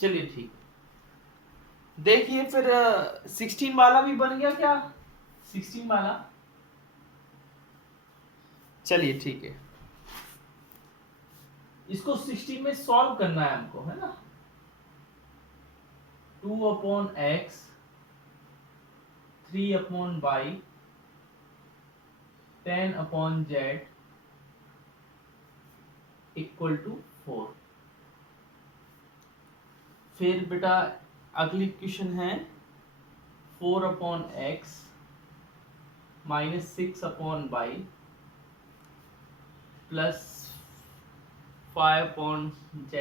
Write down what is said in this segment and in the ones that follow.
चलिए ठीक, देखिए फिर 16 वाला भी बन गया क्या? 16 वाला, चलिए ठीक है, इसको 16 में सॉल्व करना है हमको, है ना। 2/x 3/y 10/z equal to 4। फिर बेटा अगली क्वेश्चन है 4/x -6/y plus 5/z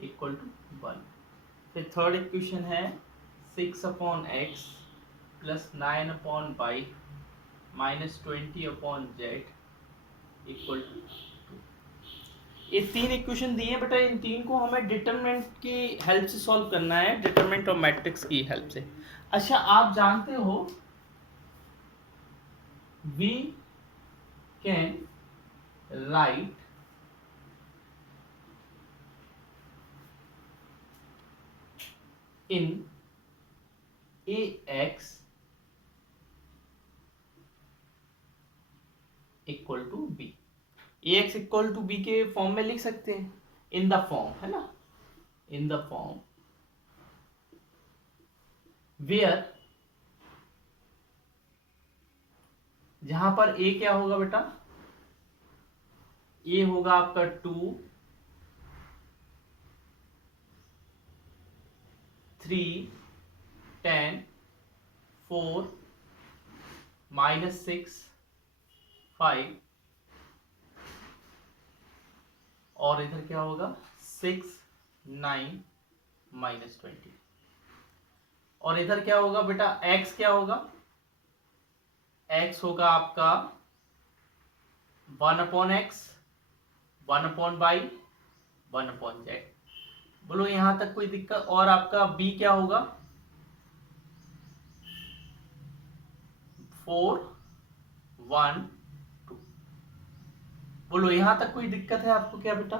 equal to 1। फिर थर्ड इक्वेशन है 6/x plus 9/y -20/z equal to 2। ये तीन इक्वेशन दिए बेटा, इन तीन को हमें डिटरमिनेंट की हेल्प से सॉल्व करना है, डिटरमिनेंट ऑफ मैट्रिक्स की हेल्प से। अच्छा, आप जानते हो we can write in ax equal to B. ax equal to B के फॉर्म में लिख सकते हैं, इन द फॉर्म, है ना, इन द फॉर्म वेयर, जहां पर a क्या होगा बेटा, a होगा आपका 2 3 10 4 -6 5 और इधर क्या होगा 6 9 -20। और इधर क्या होगा बेटा, x क्या होगा, x होगा आपका 1/x 1/y 1/z। बोलो यहां तक कोई दिक्कत? और आपका b क्या होगा 4 1 2। बोलो यहां तक कोई दिक्कत है आपको क्या बेटा?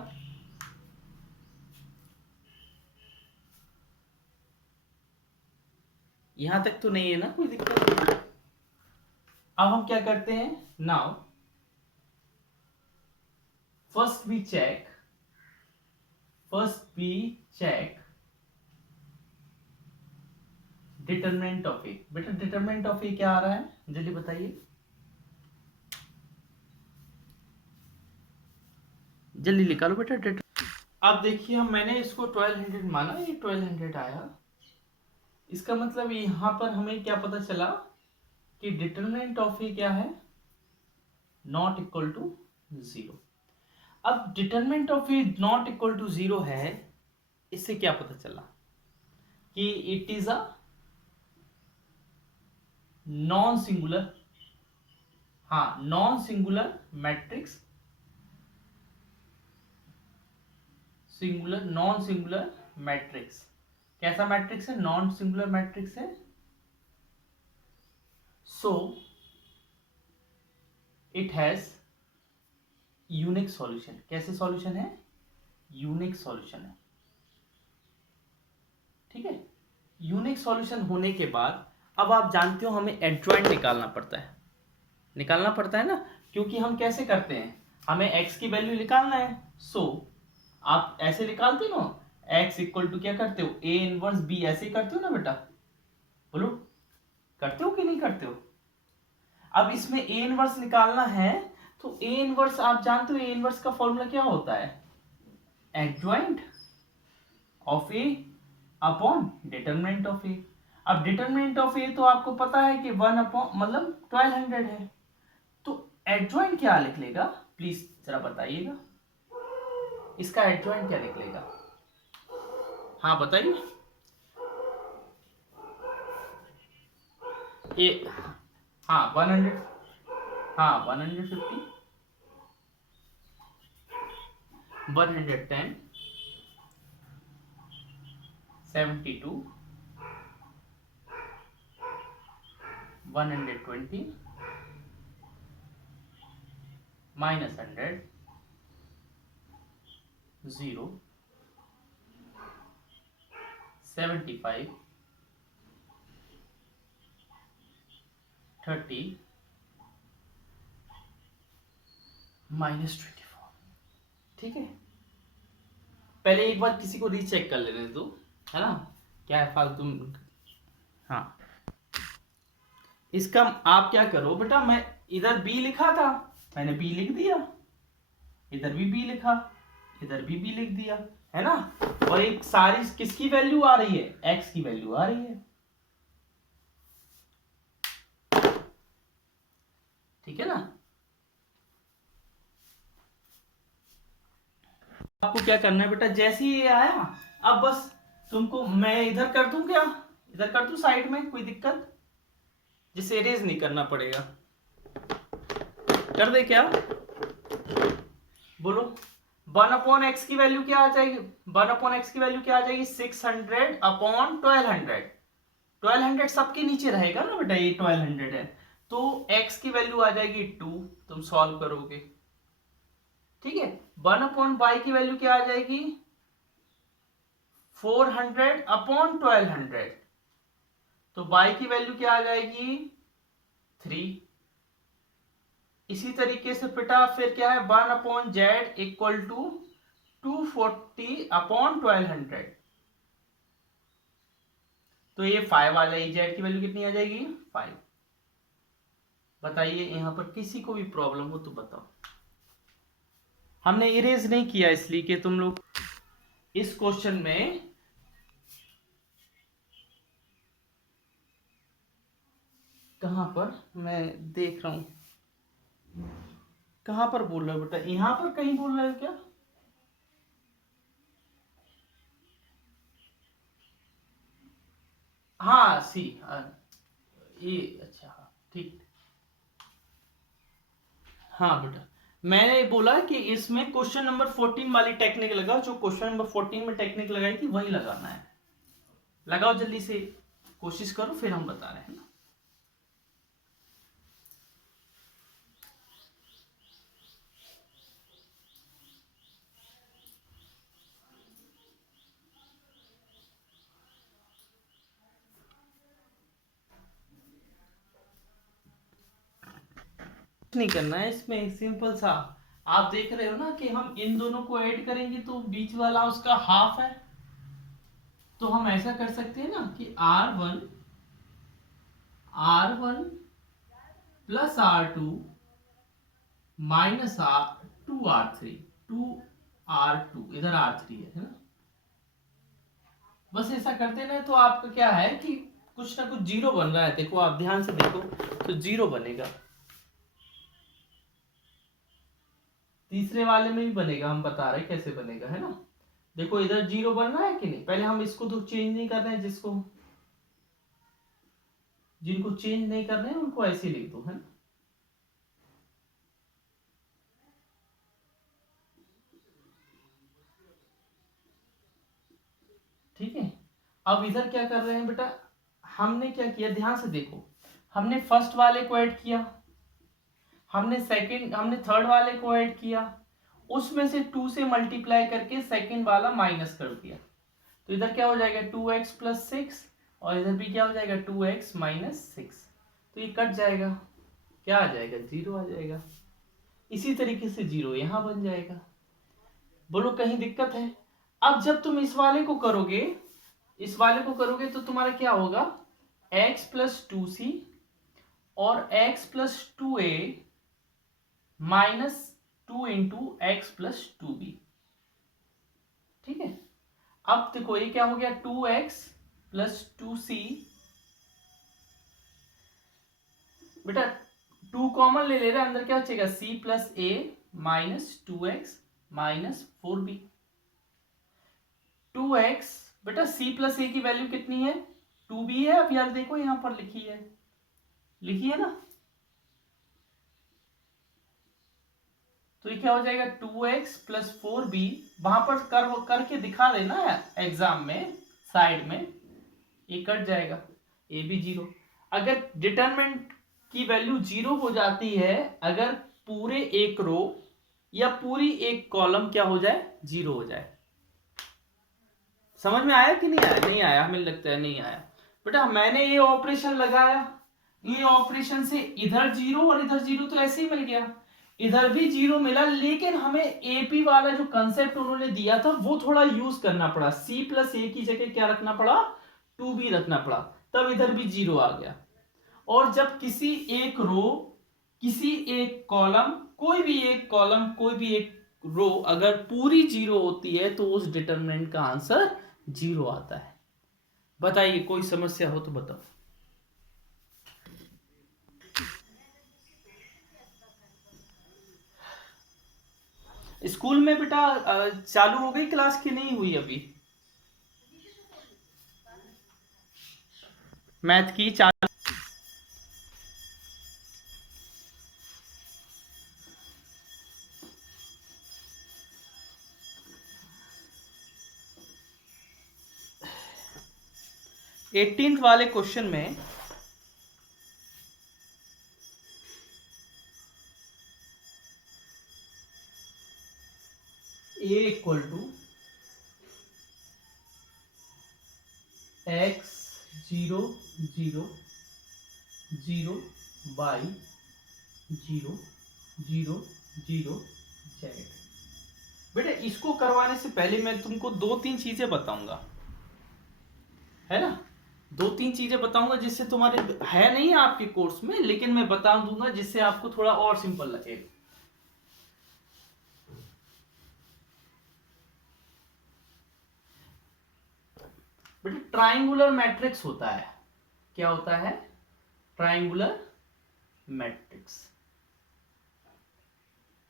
यहां तक तो नहीं है ना कोई दिक्कत? अब हम क्या करते हैं, now first we check determinant of A. बेटा डिटरमिनेंट ऑफ ए क्या आ रहा है जल्दी बताइए, जल्दी निकालो बेटा डेटा। अब देखिए हम, मैंने इसको 1200 माना, ये 1200 आया, इसका मतलब यहां पर हमें क्या पता चला कि डिटरमिनेंट ऑफ ए क्या है, नॉट इक्वल टू 0। अब determinant of A not equal to 0 है, इससे क्या पता चला कि it is a non singular, हाँ non singular matrix, non singular matrix. कैसा मैट्रिक्स है, नॉन सिंगुलर मैट्रिक्स है। So it has unique solution. कैसे सॉल्यूशन है, यूनिक सॉल्यूशन है, ठीक है। यूनिक सॉल्यूशन होने के बाद अब आप जानते हो हमें एडजॉइंट निकालना पड़ता है ना, क्योंकि हम कैसे करते हैं, हमें x की वैल्यू निकालना है। सो आप ऐसे निकालते हो ना, x इक्वल टू क्या करते हो, a इनवर्स b, ऐसे ही करते हो ना बेटा, बोलो करते हो कि नहीं करते हो? अब इसमें a इनवर्स निकालना है, तो a इनवर्स आप जानते हो, a इनवर्स का फॉर्मूला क्या होता है, adjoint of A upon determinant of A. अब डिटरमिनेंट ऑफ ए तो आपको पता है कि 1 अपॉन मतलब 1200 है, तो एडजॉइंट क्या निकलेगा प्लीज जरा बताइएगा, इसका एडजॉइंट क्या निकलेगा, हाँ बताइए। ए हाँ 100, हाँ 150 110 72 120 -100 0 75 30 -24। ठीक है, पहले एक बार किसी को रीचेक कर लेने दो, है ना, क्या है फालतू। हाँ, इसका आप क्या करो बेटा, मैं इधर बी लिखा था, मैंने बी लिख दिया, इधर भी बी लिखा, इधर भी बी लिख दिया, है ना। और एक सारी किसकी वैल्यू आ रही है, एक्स की वैल्यू आ रही है। ठीक है ना। आपको क्या करना है बेटा, जैसे ही ये आया, अब बस तुमको मैं इधर कर दूं, क्या इधर कर दूं साइड में, कोई दिक्कत, जिसे इरेज नहीं करना पड़ेगा, कर दे क्या, बोलो। 1/x की वैल्यू क्या आ जाएगी, 1/x की वैल्यू क्या आ जाएगी, 600/1200। 1200 सबके नीचे रहेगा ना बेटा, ये 1200 है, तो x की वैल्यू आ जाएगी 2, तुम सॉल्व करोगे। ठीक है, 1/y की वैल्यू क्या आ जाएगी, 400/1200, तो y की वैल्यू क्या आ जाएगी 3। इसी तरीके से बेटा फिर क्या है, 1/z इक्वल टू 240/1200, तो ये 5 आ जाएगी, z की वैल्यू कितनी आ जाएगी 5। बताइए यहां पर किसी को भी प्रॉब्लम हो तो बताओ। हमने इरेज नहीं किया इसलिए कि तुम लोग इस क्वेश्चन में कहां पर, मैं देख रहा हूं कहां पर बोल रहे हो बेटा, यहां पर कहीं बोल रहे हो क्या, हाँ सी, ये अच्छा, हाँ ठीक। हाँ बेटा, मैंने बोला कि इसमें क्वेश्चन नंबर 14 वाली टेक्निक लगाओ, जो क्वेश्चन नंबर 14 में टेक्निक लगाई थी वही लगाना है। लगाओ जल्दी से, कोशिश करो, फिर हम बता रहे हैं ना। नहीं करना है इसमें, सिंपल सा, आप देख रहे हो ना कि हम इन दोनों को ऐड करेंगे तो बीच वाला उसका हाफ है, तो हम ऐसा कर सकते हैं ना कि R1 plus R2 minus 2R3, 2R2 इधर R3 है ना, बस ऐसा करते ना, तो आपका क्या है कि कुछ ना कुछ जीरो बन रहा है, देखो आप ध्यान से देखो, तो जीरो बनेगा, तीसरे वाले में भी बनेगा, हम बता रहे कैसे बनेगा, है ना। देखो इधर जीरो बन रहा है कि नहीं, पहले हम इसको तो चेंज नहीं कर रहे हैं, जिनको चेंज नहीं कर रहे हैं उनको ऐसे लिख दो, है ना। ठीक है, अब इधर क्या कर रहे हैं बेटा, हमने क्या किया, ध्यान से देखो, हमने फर्स्ट वाले को ऐड किया, हमने थर्ड वाले को ऐड किया, उसमें से 2 से मल्टीप्लाई करके सेकंड वाला माइनस कर दिया, तो इधर क्या हो जाएगा 2x प्लस 6, और इधर भी क्या हो जाएगा 2x माइनस 6, तो ये कट जाएगा, क्या आ जाएगा 0 आ जाएगा। इसी तरीके से 0 यहां बन जाएगा, बोलो कहीं दिक्कत है। अब जब तुम इस वाले को करोगे तो तुम्हारा क्या होगा, x प्लस 2c और x plus 2a minus 2 into x plus 2b। ठीक है, अब देखो ये क्या हो गया, 2x प्लस 2c, बेटा 2 कॉमन ले रहे, अंदर क्या बचेगा, c plus a minus 2x minus 4b। 2x बेटा c प्लस a की वैल्यू कितनी है, 2b है, अब यार देखो यहां पर लिखी है ना, तो ये क्या हो जाएगा 2x प्लस 4b, वहां पर करके दिखा देना एग्जाम में साइड में, ये कट जाएगा, ए भी 0। अगर डिटरमिनेंट की वैल्यू 0 हो जाती है, अगर पूरे एक रो या पूरी एक कॉलम क्या हो जाए 0 हो जाए, समझ में आया कि नहीं आया? नहीं आया, हमें लगता है नहीं आया। बेटा मैंने ये ऑपरेशन लगाया, ये ऑपरेशन से इधर जीरो और इधर जीरो तो ऐसे ही मिल गया, इधर भी जीरो मिला, लेकिन हमें एपी वाला जो कंसेप्ट उन्होंने दिया था वो थोड़ा यूज करना पड़ा, सी प्लस ए की जगह क्या रखना पड़ा, 2b रखना पड़ा, तब इधर भी जीरो आ गया। और जब किसी एक रो, किसी एक कॉलम, कोई भी एक कॉलम, कोई भी एक रो अगर पूरी जीरो होती है तो उस डिटरमिनेंट का आंसर जीरो आता है। बताइए कोई समस्या हो तो बताओ। स्कूल में बेटा चालू हो गई क्लास की नहीं हुई अभी? मैथ की चालू? 18th वाले क्वेश्चन में a equal to x 0 0 0 y 0 0 0 z। बेटा इसको करवाने से पहले मैं तुमको दो तीन चीजें बताऊंगा, है ना, दो तीन चीजें बताऊंगा जिससे तुम्हारे है नहीं आपके कोर्स में, लेकिन मैं बता दूंगा जिससे आपको थोड़ा और सिंपल लगेगा। बेटा ट्राइंगुलर मैट्रिक्स होता है, क्या होता है, ट्राइंगुलर मैट्रिक्स।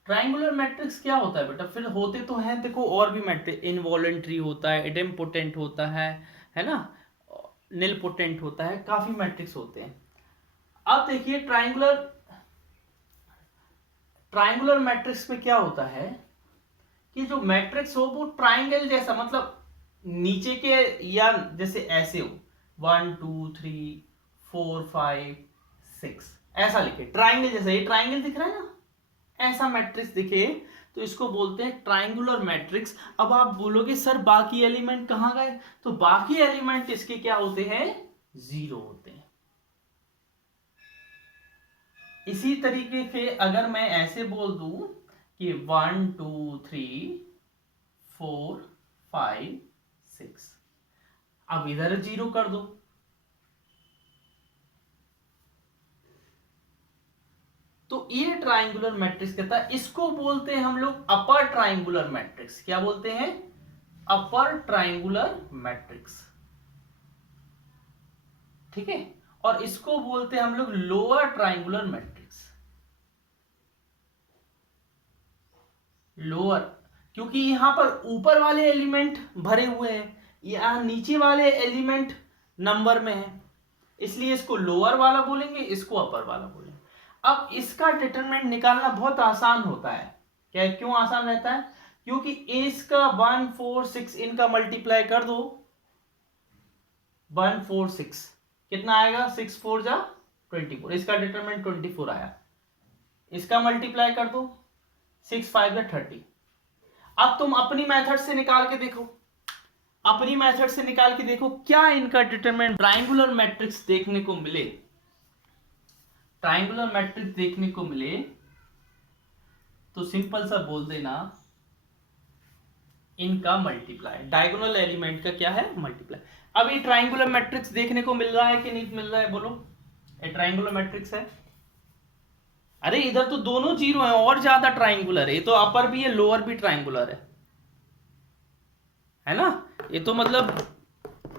ट्राइंगुलर मैट्रिक्स क्या होता है बेटा, फिर होते तो हैं देखो और भी मैट्रिक्स, इनवॉलेंट्री होता है, इडेम्पोटेंट होता है ना, निलपोटेंट होता है, काफी मैट्रिक्स होते हैं। अब देखिए ट्राइंगुलर मैट्रिक्स में क्या होता है कि जो मैट्रिक्स हो वो ट्राइंगल जैसा, मतलब नीचे के या जैसे ऐसे हो 1 2 3 4 5 6 ऐसा लिखे, ट्राइंगल जैसा, ये ट्राइंगल दिख रहा है ना, ऐसा मैट्रिक्स दिखे तो इसको बोलते हैं ट्राइंगुलर मैट्रिक्स। अब आप बोलोगे सर बाकी एलिमेंट कहां गए, तो बाकी एलिमेंट इसके क्या होते हैं, जीरो होते हैं। इसी तरीके से अगर मैं ऐसे बोल दूं कि 1 2 3 4 5 6, अब इधर जीरो कर दो, तो ये ट्राइंगुलर मैट्रिक्स कहता है, इसको बोलते हैं हम लोग अपर ट्राइंगुलर मैट्रिक्स। क्या बोलते हैं, अपर ट्राइंगुलर मैट्रिक्स, ठीक है। और इसको बोलते हैं हम लोग लोअर ट्राइंगुलर मैट्रिक्स। लोअर क्योंकि यहां पर ऊपर वाले एलिमेंट भरे हुए हैं, यहां नीचे वाले एलिमेंट नंबर में है, इसलिए इसको लोअर वाला बोलेंगे, इसको अपर वाला बोलेंगे। अब इसका डिटरमिनेंट निकालना बहुत आसान होता है। क्या, क्यों आसान रहता है, क्योंकि इसका 1 4 6 इनका मल्टीप्लाई कर दो, 1 4 6 कितना आएगा, 6 4 जा 24, इसका डिटरमिनेंट 24 आया, इसका मल्टीप्लाई कर दो 6 5 जा 30। अब तुम अपनी मेथड से निकाल के देखो, अपनी मेथड से निकाल के देखो क्या इनका डिटरमिनेंट ट्राइंगुलर मैट्रिक्स देखने को मिले, ट्राइंगुलर मैट्रिक्स देखने को मिले तो सिंपल सा बोल देना इनका मल्टीप्लाई, डायगोनल एलिमेंट का क्या है, मल्टीप्लाई। अब ये ट्राइंगुलर मैट्रिक्स देखने को मिल रहा है कि नहीं मिल रहा है, बोलो, ये ट्राइंगुलर मैट्रिक्स है। अरे इधर तो दोनों जीरो है और ज्यादा ट्राइंगुलर है, ये तो अपर भी है लोअर भी ट्राइंगुलर है ना, ये तो मतलब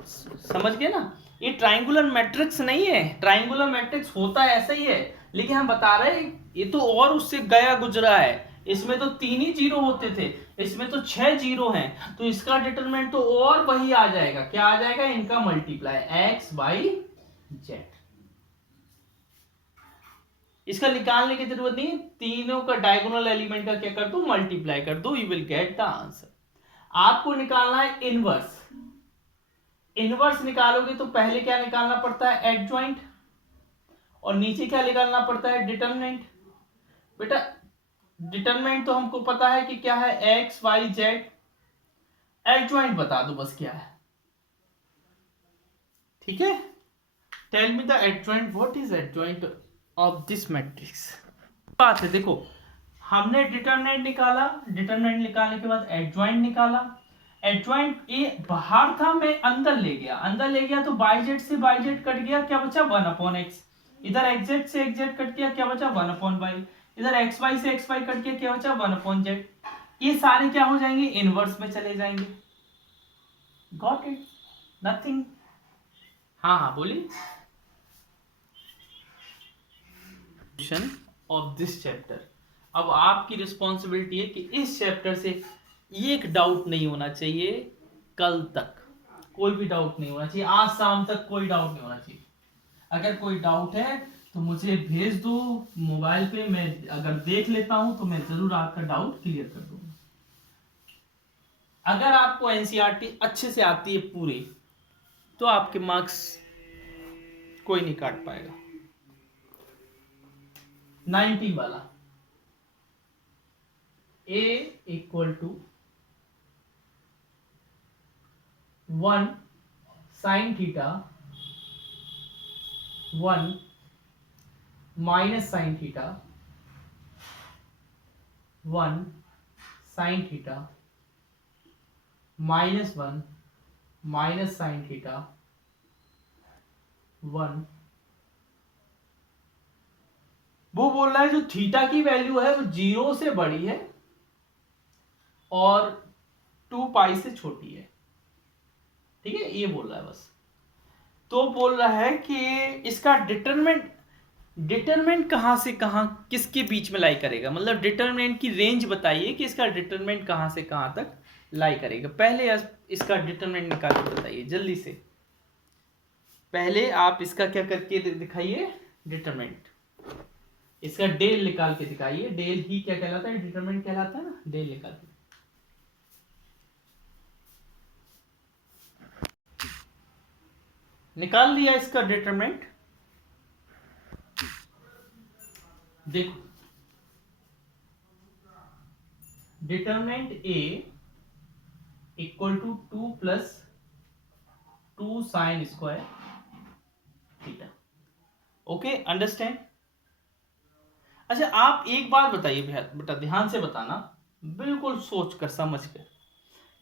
समझ गए ना, ये ट्राइंगुलर मैट्रिक्स नहीं है, ट्राइंगुलर मैट्रिक्स होता है ऐसा ही है, लेकिन हम बता रहे हैं ये तो और उससे गया गुजरा है, इसमें तो 3 ही जीरो होते थे, इसमें तो 6 जीरो हैं, तो इसका डिटरमिनेंट तो और वही आ जाएगा, क्या आ जाएगा, इनका मल्टीप्लाई x बाई जेड। इसका निकालने की जरूरत नहीं, तीनों का डायगोनल एलिमेंट का क्या कर दो, मल्टीप्लाई कर दो, you will get the answer. आपको निकालना है इनवर्स, इनवर्स निकालोगे तो पहले क्या निकालना पड़ता है, एडजॉइंट, और नीचे क्या निकालना पड़ता है, डिटरमिनेंट। बेटा डिटरमिनेंट तो हमको पता है कि क्या है, एक्स वाई जेड, एडजॉइंट बता दो बस क्या है, ठीक है, tell me the adjoint, what is adjoint of this matrix. बात है, देखो हमने डिटरमिनेंट निकाला, डिटरमिनेंट निकालने के बाद एडजॉइंट निकाला। एडजॉइंट ए बाहर था, मैं अंदर ले गया, अंदर ले गया तो बाई जेड से बाई जेड कट गया, क्या बचा 1/x। इधर एक्जेड से एक्जेड कट गया, क्या बचा 1/y। इधर एक्स वाई से एक्स वाई कट गया, क्या बचा 1/z। ये सारे क्या हो जाएंगे, इनवर्स में चले जाएंगे। Got it, nothing. हाँ हाँ बोलिए। ऑफ दिस चैप्टर, अब आपकी रिस्पॉन्सिबिलिटी है कि इस चैप्टर से एक डाउट नहीं होना चाहिए, कल तक कोई भी डाउट नहीं होना चाहिए, आज शाम तक कोई डाउट नहीं होना चाहिए। अगर कोई डाउट है तो मुझे भेज दो मोबाइल पे, मैं अगर देख लेता हूं तो मैं जरूर आपका डाउट क्लियर कर दूंगा। अगर आपको एनसीईआरटी अच्छे से आती है पूरी, तो आपके मार्क्स कोई नहीं काट पाएगा। 90 वाला, a equal to 1 sine theta 1 minus sine theta 1 sine theta -1 minus sine theta 1। वो बोल रहा है जो थीटा की वैल्यू है वो 0 से बड़ी है और 2 पाई से छोटी है, ठीक है, ये बोल रहा है बस। तो बोल रहा है कि इसका डिटरमिनेंट कहां से कहां किसके बीच में लाई करेगा, मतलब डिटरमिनेंट की रेंज बताइए कि इसका डिटरमिनेंट कहां से कहां तक लाई करेगा। पहले इसका डिटरमिनेंट निकाल के बताइए जल्दी से, पहले आप इसका क्या करके दिखाइए डिटरमिनेंट। इसका डेल निकाल के दिखाइए, डेल ही क्या कहलाता है, डिटरमिनेंट कहलाता है ना, डेल निकाल के। निकाल दिया इसका डिटरमिनेंट, देखो determinant A equal to 2 + 2 sine square theta. Okay, understand. अच्छा आप एक बात बताइए बेटा, ध्यान से बताना, बिल्कुल सोच कर समझ कर,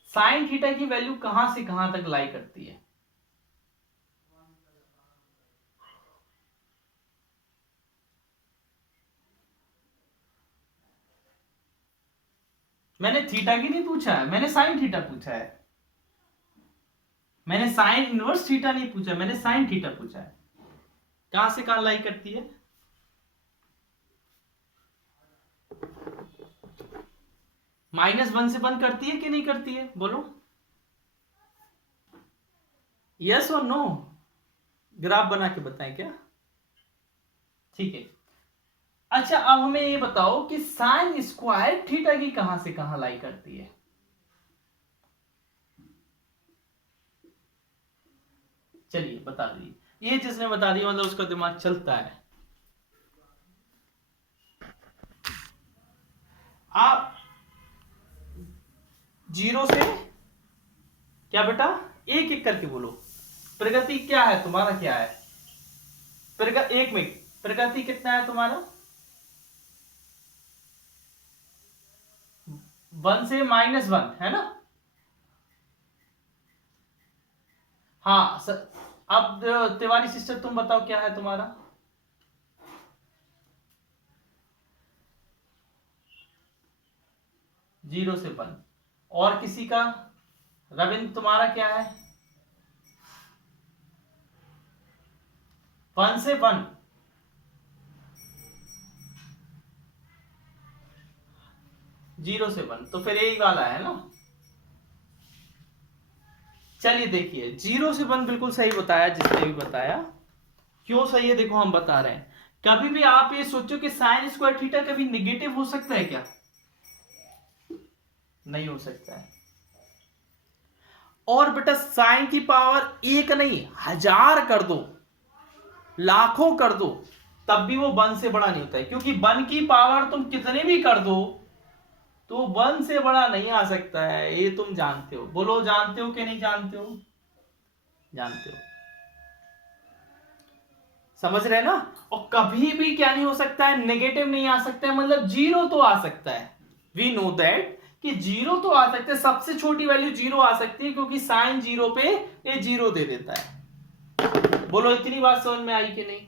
साइन थीटा की वैल्यू कहां से कहां तक लाई करती है। मैंने थीटा की नहीं पूछा है, मैंने साइन थीटा पूछा है, मैंने साइन इनवर्स थीटा नहीं पूछा, मैंने साइन थीटा पूछा है। कहां से कहां लाई करती है, -1 से 1 करती है कि नहीं करती है, बोलो यस और नो, ग्राफ बना के बताएं क्या, ठीक है। अच्छा अब हमें ये बताओ कि साइन स्क्वायर थीटा की कहां से कहां लाई करती है। चलिए बता दीजिए, ये जिसने बता दिया मतलब उसका दिमाग चलता है। आप 0 से क्या बेटा, एक एक करके बोलो, प्रगति क्या है तुम्हारा, क्या है एक मिनट, प्रगति कितना है तुम्हारा, 1 से -1 है ना। हाँ अब तिवारी सिस्टर तुम बताओ क्या है तुम्हारा, जीरो से 1। और किसी का, रविंद्र तुम्हारा क्या है, 1 से 1। जीरो से 1 तो फिर यही वाला है ना। चलिए देखिए 0 से 1 बिल्कुल सही बताया जिसने भी बताया। क्यों सही है देखो हम बता रहे हैं। कभी भी आप ये सोचो कि साइन स्क्वायर थीटा कभी निगेटिव हो सकता है क्या, नहीं हो सकता है। और बेटा साइन की पावर 1 नहीं 1000 कर दो, लाखों कर दो, तब भी वो 1 से बड़ा नहीं होता है, क्योंकि 1 की पावर तुम कितने भी कर दो तो 1 से बड़ा नहीं आ सकता है, ये तुम जानते हो। बोलो जानते हो कि नहीं जानते हो, जानते हो। समझ रहे हैं ना। और कभी भी क्या नहीं हो सकता है, नेगेटिव नहीं आ सकता है, मतलब जीरो तो आ सकता है। वी नो दैट कि जीरो तो आ सकता है, सबसे छोटी वैल्यू जीरो आ सकती है, क्योंकि साइन जीरो पे ये जीरो दे देता है। बोलो इतनी बात समझ में आई कि नहीं।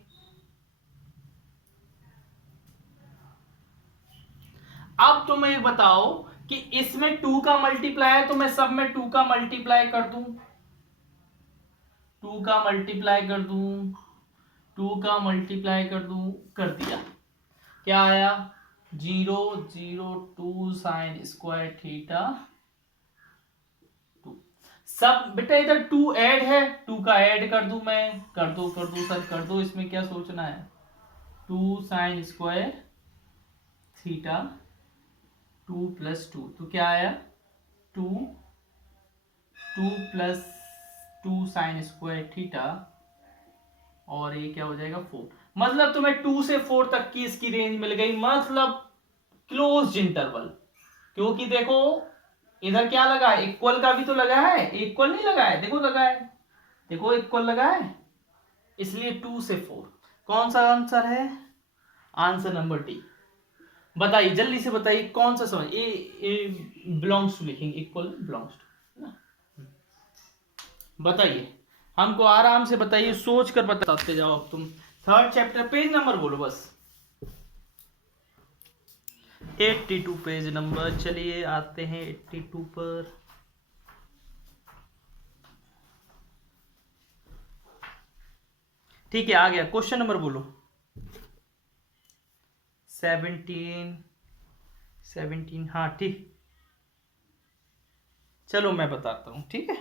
अब तुम एक बताओ कि इसमें टू का मल्टीप्लाई है, तो मैं सब में टू का मल्टीप्लाई कर दूं, टू का मल्टीप्लाई कर दूं, टू का मल्टीप्लाई कर दूं, कर दिया। क्या आया, zero zero two sine square theta two. सब बेटा इधर टू ऐड है, टू का ऐड कर दूं मैं, कर दो सर कर दो, इसमें क्या सोचना है, two sine square theta two plus two, तो क्या आया, two, two plus two sine square theta, और ये क्या हो जाएगा, फोर। मतलब तुम्हें टू से फोर तक की इसकी रेंज मिल गई, मतलब क्लोज इंटरवल। क्योंकि देखो इधर क्या लगा है, इक्वल का भी तो लगा है, इक्वल नहीं लगा है, देखो लगा है, देखो इक्वल लगा है, इसलिए टू से फोर। कौन सा आंसर है, आंसर नंबर डी। बताइए जल्दी से बताइए कौन सा समझ, ए बिलोंग्स टू लिखेंगे, इक्वल बिलोंग्स टू ना। बताइए हमको आराम से बताइए, सोच कर बताते जाओ। अब तुम थर्ड चैप्टर पेज नंबर बोलो बस, 82 पेज नंबर। चलिए आते हैं 82 पर। ठीक है आ गया, क्वेश्चन नंबर बोलो। 17, 17 हाँ ठीक, चलो मैं बताता हूं, ठीक है।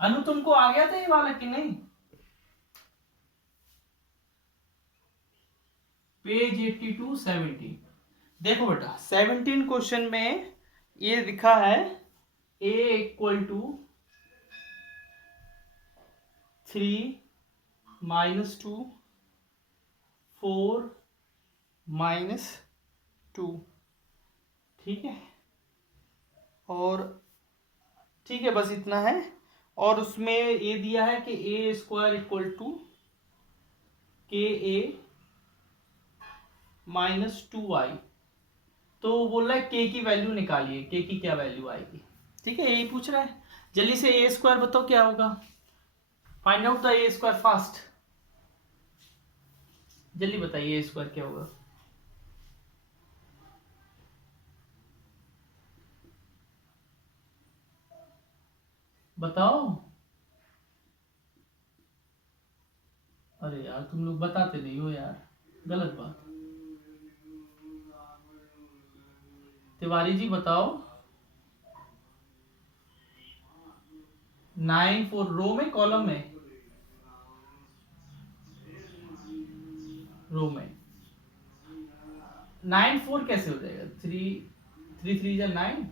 अनु तुमको आ गया था ये वाला कि नहीं, पेज 82 17। देखो बेटा 17 क्वेश्चन में ये लिखा है a equal to 3 minus 2 4 minus 2, ठीक है। और ठीक है बस इतना है। और उसमें ये दिया है कि ए स्क्वायर इक्वल टू के ए माइनस टू आई। तो बोल रहा है के की वैल्यू निकालिए, के की क्या वैल्यू आएगी, ठीक है यही पूछ रहा है। जल्दी से ए स्क्वायर बताओ क्या होगा, find out the A square fast, जल्दी बताइए ए स्क्वायर क्या होगा। बताओ, अरे यार तुम लोग बताते नहीं हो यार, गलत बात। तिवारी जी बताओ, 9 4 रो में कॉलम में, रो में 9 4 कैसे हो जाएगा, 3 3 जा 9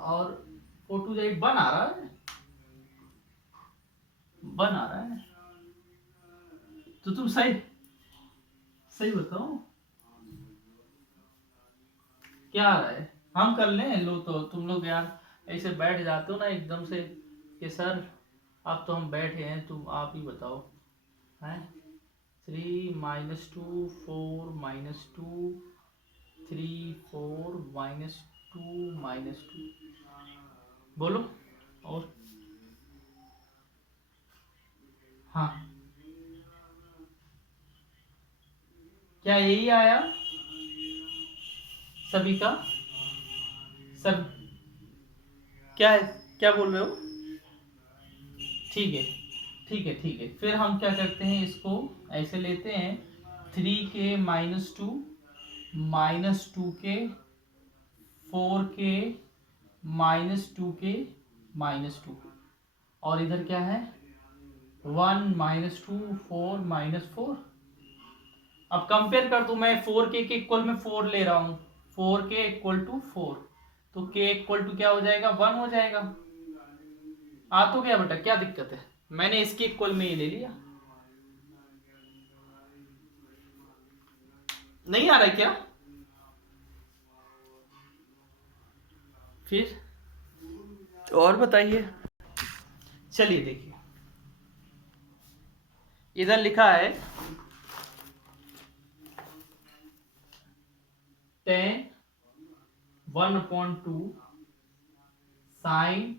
और 4 2 जा 8, बन आ रहा है, बन आ रहा है। तो तुम सही सही बताओ क्या आ रहा है, हम कर लें लो। तो तुम लोग यार ऐसे बैठ जाते हो ना एकदम से कि सर अब तो हम बैठे हैं, तुम आप ही बताओ हैं। 3 माइनस 2 4 माइनस 2 3 4 माइनस 2 माइनस 2, बोलो। और हाँ क्या यही आया सभी का, सब क्या है, क्या बोल रहे हो, ठीक है ठीक है ठीक है। फिर हम क्या करते हैं, इसको ऐसे लेते हैं, 3 के माइनस 2 माइनस 2 के 4 के माइनस 2 के माइनस 2, और इधर क्या है 1 माइनस 2 4 माइनस 4। अब कंपेयर कर दूं मैं, 4 के इक्वल में 4 ले रहा हूं, 4 के इक्वल टू 4, तो के इक्वल टू क्या हो जाएगा 1 हो जाएगा। आ तो गया बेटा, क्या दिक्कत है, मैंने इसके इक्वल में ये ले लिया। नहीं आ रहा है क्या? फिर और बताइए। चलिए देखिए, इधर लिखा है 1/2 sine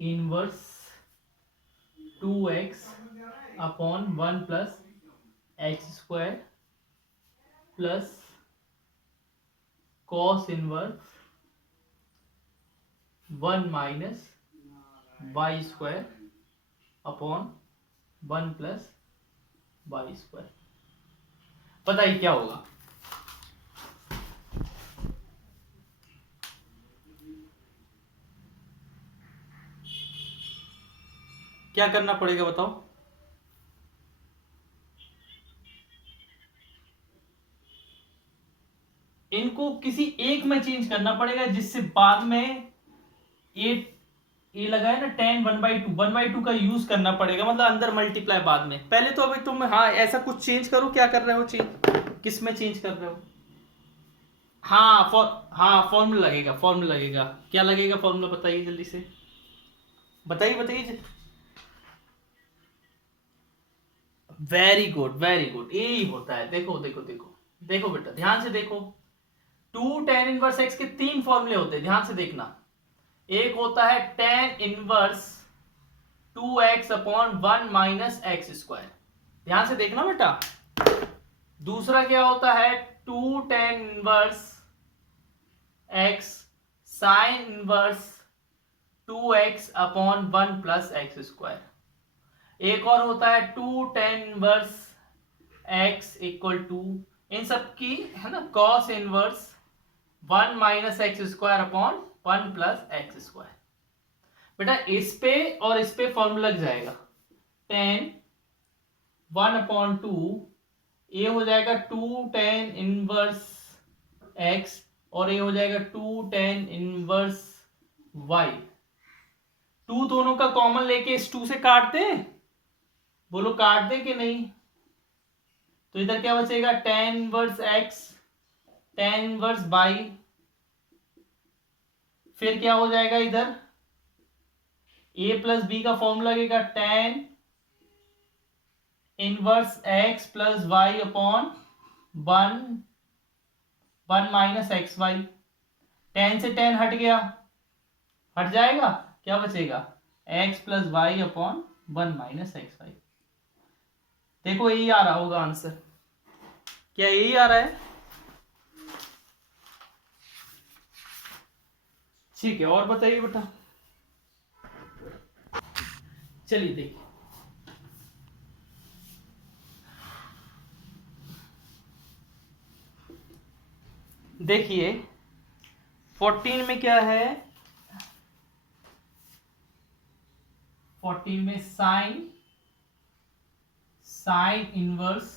inverse 2x upon 1 plus x square plus cos inverse 1 minus y square upon 1 plus y square. बताइए क्या होगा? क्या करना पड़ेगा बताओ? इनको किसी एक में चेंज करना पड़ेगा, जिससे बाद में ये लगा है ना tan 1/2 का यूज करना पड़ेगा, मतलब अंदर मल्टीप्लाई बाद में। पहले तो अभी तुम हाँ ऐसा कुछ चेंज करो। क्या कर रहे हो? चेंज किस में चेंज कर रहे हो? हाँ फॉर्मूला लगेगा, फॉर्मूला लगेगा। क्या लगेगा फॉर्मूला? बताइए जल्दी से, बताइए बताइए। वेरी गुड वेरी गुड, यही होता है। देखो देखो देखो देखो बेटा, ध्यान से देखो। 2 tan 1 x के 3 फॉर्मूले होते हैं, ध्यान से देखना। एक होता है tan 1 2x upon 1 minus x square, ध्यान से देखना बेटा। दूसरा क्या होता है? 2 tan 1 x sign inverse 2x upon 1 plus x square. एक और होता है 2 tan 1 x इक्वल टू, इन सब की है ना, cos inverse 1 minus x square upon 1 plus x square. बेटा इस पे और इस पे फॉर्मूला लग जाएगा। tan 1/2 ये हो जाएगा 2 tan 1 x और ये हो जाएगा 2 tan 1 y। 2 दोनों का कॉमन लेके इस 2 से काट दे, बोलो काट दे कि नहीं? तो इधर क्या बचेगा? tan 1 x tan 1 y। फिर क्या हो जाएगा? इधर a प्लस बी का फॉर्मूला लगेगा tan 1 x plus y upon 1 minus x y. tan से tan हट गया, हट जाएगा, क्या बचेगा? x plus y upon 1 minus x y. देखो यही आ रहा होगा आंसर। क्या यही आ रहा है? ठीक है, और बताइए बेटा। चलिए देखिए, देखिए 14 में क्या है? 14 में sine inverse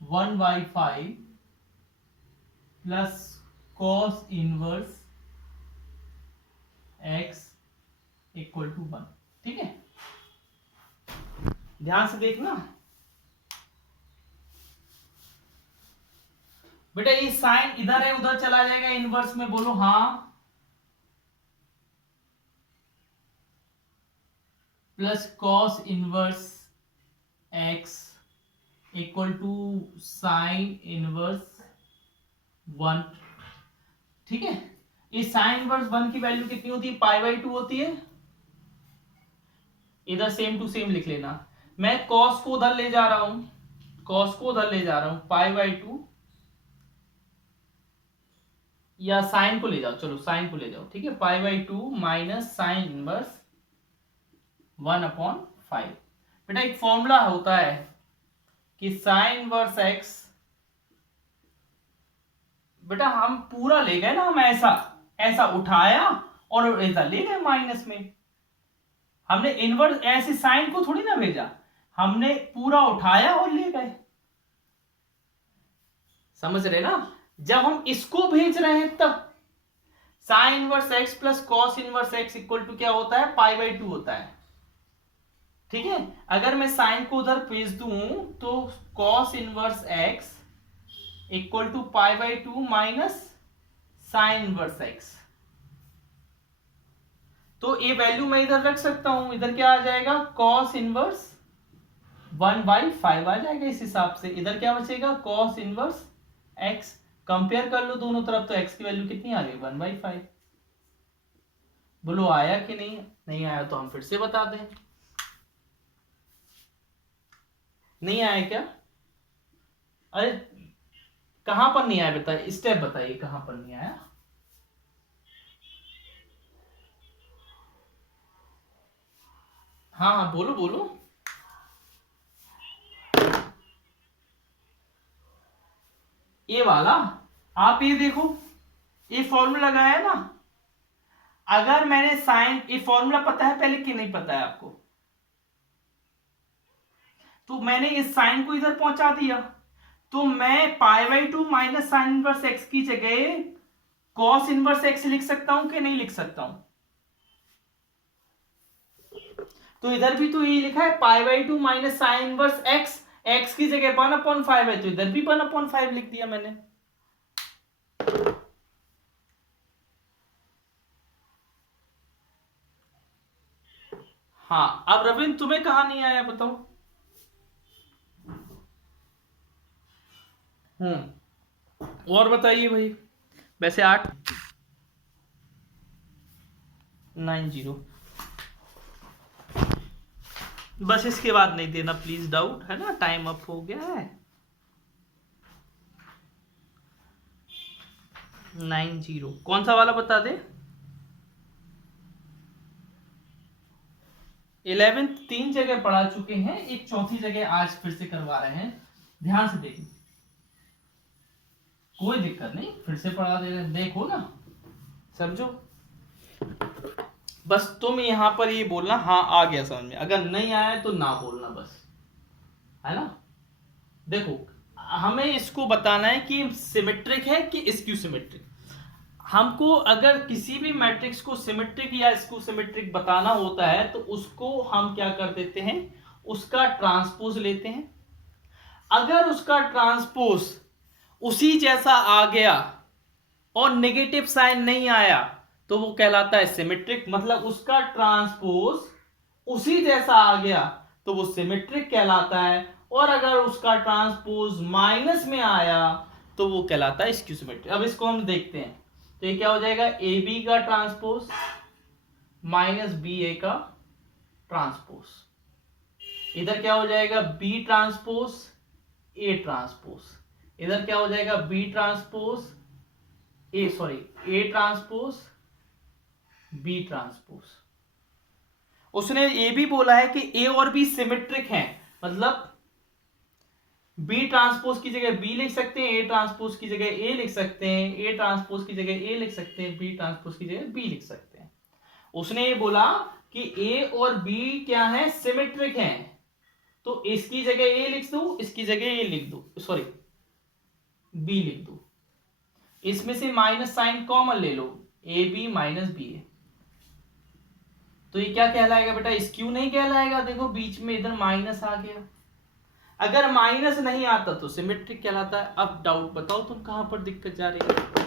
1/5 plus cos inverse x equal to 1। ठीक है, ध्यान से देखना बेटा। ये साइन इधर है, उधर चला जाएगा इनवर्स में, बोलो हाँ। Plus cos inverse x equal to sine inverse 1। ठीक है, इस साइन इनवर्स 1 की वैल्यू कितनी होती है? π/2 होती है। इधर सेम टू सेम लिख लेना। मैं कॉस को उधर ले जा रहा हूं, कॉस को उधर ले जा रहा हूं, π/2, या साइन को ले जाओ, चलो साइन को ले जाओ। ठीक है, π/2 माइनस साइन इनवर्स 1/5। बेटा एक फॉर्मूला होता है कि साइन इनवर्स x, बेटा हम पूरा ले गए ना, हम ऐसा ऐसा उठाया और ऐसा ले गए माइनस में। हमने इनवर्स ऐसे साइन को थोड़ी ना भेजा, हमने पूरा उठाया और ले गए। समझ रहे ना? जब हम इसको भेज रहे हैं तब sine inverse x plus cos inverse x equal to क्या होता है? π/2 होता है। ठीक है, अगर मैं साइन को उधर भेज दूं तो cos inverse x equal to pi by 2 minus sine inverse x. तो ये वैल्यू मैं इधर रख सकता हूं, इधर क्या आ जाएगा कॉस इनवर्स 1/5 आ जाएगा। इस हिसाब से इधर क्या बचेगा कॉस इनवर्स एक्स। कंपेयर कर लो दोनों तरफ, तो एक्स की वैल्यू कितनी आ गई 1/5। बोलो आया कि नहीं? नहीं आया तो हम फिर से बता दें। नहीं आया क्या? अरे कहां पर नहीं आया बताइए, स्टेप बताइए कहां पर नहीं आया। हाँ हाँ बोलो बोलो। ये वाला, आप ये देखो, ये फॉर्मूला लगाया है ना। अगर मैंने साइन, ये फॉर्मूला पता है पहले कि नहीं पता है आपको? तो मैंने इस साइन को इधर पहुंचा दिया, तो मैं पाई by 2 minus sine inverse x की जगह कॉस इनवर्स एक्स लिख सकता हूं कि नहीं लिख सकता हूं? तो इधर भी तो ये लिखा है पाई by 2 minus sine inverse x, x की जगह 1/5 है, तो इधर भी 1/5 लिख दिया मैंने। हाँ, अब रविंद्र तुम्हें कहां नहीं आया बताओ। और बताइए भाई। वैसे 890, बस इसके बाद नहीं देना प्लीज डाउट, है ना, टाइम अप हो गया है। 90 कौन सा वाला बता दे? 11th 3 जगह पढ़ा चुके हैं, एक चौथी जगह आज फिर से करवा रहे हैं, ध्यान से देखिए। कोई दिक्कत नहीं, फिर से पढ़ा दे रहे हैं, देखो ना, समझो। बस तुम यहां पर ये बोलना हाँ आ गया समझ में, अगर नहीं आया तो ना बोलना बस, है ना। देखो हमें इसको बताना है कि सिमेट्रिक है कि स्क्यू सिमेट्रिक। हमको अगर किसी भी मैट्रिक्स को सिमेट्रिक या स्क्यू सिमेट्रिक बताना होता है तो उसको हम क्या कर देते हैं, उसका ट्रांसपोज लेते हैं। अगर उसका ट्रांसपोज उसी जैसा आ गया और नेगेटिव साइन नहीं आया तो वो कहलाता है सिमेट्रिक, मतलब उसका ट्रांसपोज उसी जैसा आ गया तो वो सिमेट्रिक कहलाता है। और अगर उसका ट्रांसपोज माइनस में आया तो वो कहलाता है स्क्यू सिमेट्रिक। अब इसको हम देखते हैं, तो ये क्या हो जाएगा ए बी का ट्रांसपोज माइनस बी ए का ट्रांसपोज, इधर क्या हो जाएगा बी ट्रांसपोज ए ट्रांसपोज, इधर क्या हो जाएगा B transpose A transpose B transpose. उसने ये भी बोला है कि ए और बी सिमेट्रिक हैं, मतलब बी ट्रांसपोज की जगह बी लिख सकते हैं, ए ट्रांसपोज की जगह ए लिख सकते हैं, ए ट्रांसपोज की जगह ए लिख सकते हैं, बी ट्रांसपोज की जगह बी लिख सकते हैं। उसने ये बोला कि ए और बी क्या है सिमेट्रिक हैं, तो इसकी जगह ए लिख दो, इसकी जगह ए लिख दो, सॉरी बी लिख दो, इसमें से माइनस साइन कॉमन ले लो, ए बी माइनस बी ए, तो ये क्या कहलाएगा बेटा स्क्यू नहीं कहलाएगा। देखो बीच में इधर माइनस आ गया, अगर माइनस नहीं आता तो सिमेट्रिक कहलाता है। अब डाउट बताओ तुम कहां पर दिक्कत जा रही है?